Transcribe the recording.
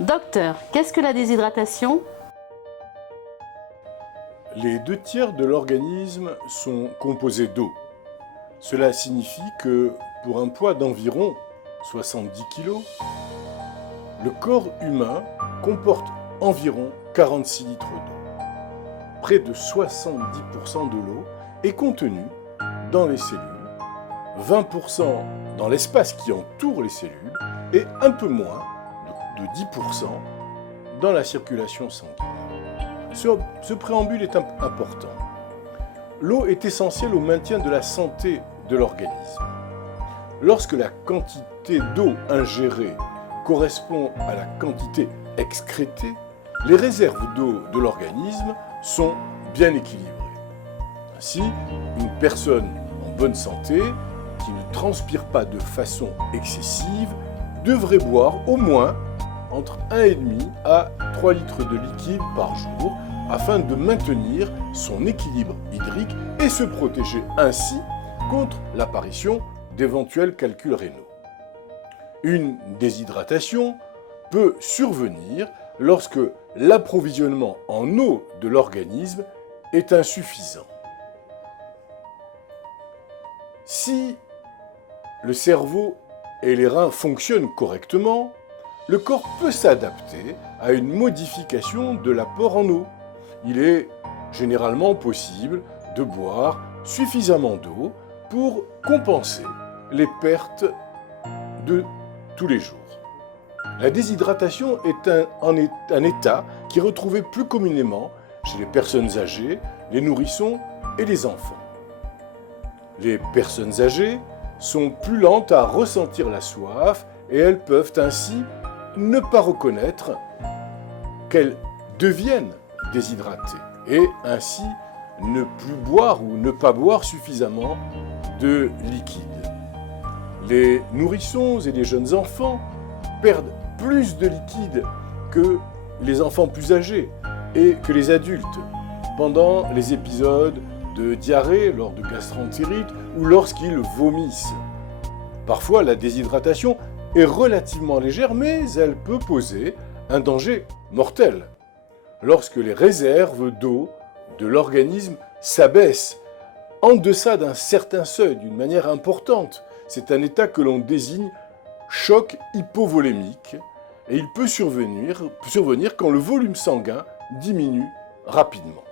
Docteur, qu'est-ce que la déshydratation? Les 2/3 de l'organisme sont composés d'eau. Cela signifie que pour un poids d'environ 70 kg, le corps humain comporte environ 46 litres d'eau. Près de 70% de l'eau est contenue dans les cellules, 20% dans l'espace qui entoure les cellules et un peu moins de 10% dans la circulation sanguine. Ce préambule est important. L'eau est essentielle au maintien de la santé de l'organisme. Lorsque la quantité d'eau ingérée correspond à la quantité excrétée, les réserves d'eau de l'organisme sont bien équilibrées. Ainsi, une personne en bonne santé, qui ne transpire pas de façon excessive, devrait boire au moins entre 1,5 à 3 litres de liquide par jour afin de maintenir son équilibre hydrique et se protéger ainsi contre l'apparition d'éventuels calculs rénaux. Une déshydratation peut survenir lorsque l'approvisionnement en eau de l'organisme est insuffisant. Si le cerveau et les reins fonctionnent correctement, le corps peut s'adapter à une modification de l'apport en eau. Il est généralement possible de boire suffisamment d'eau pour compenser les pertes de tous les jours. La déshydratation est un état qui est retrouvé plus communément chez les personnes âgées, les nourrissons et les enfants. Les personnes âgées sont plus lentes à ressentir la soif et elles peuvent ainsi ne pas reconnaître qu'elles deviennent déshydratées et ainsi ne plus boire ou ne pas boire suffisamment de liquide. Les nourrissons et les jeunes enfants perdent plus de liquide que les enfants plus âgés et que les adultes pendant les épisodes de diarrhée, lors de gastroentérite ou lorsqu'ils vomissent. Parfois, la déshydratation est relativement légère, mais elle peut poser un danger mortel. Lorsque les réserves d'eau de l'organisme s'abaissent en deçà d'un certain seuil, d'une manière importante, c'est un état que l'on désigne choc hypovolémique et il peut survenir quand le volume sanguin diminue rapidement.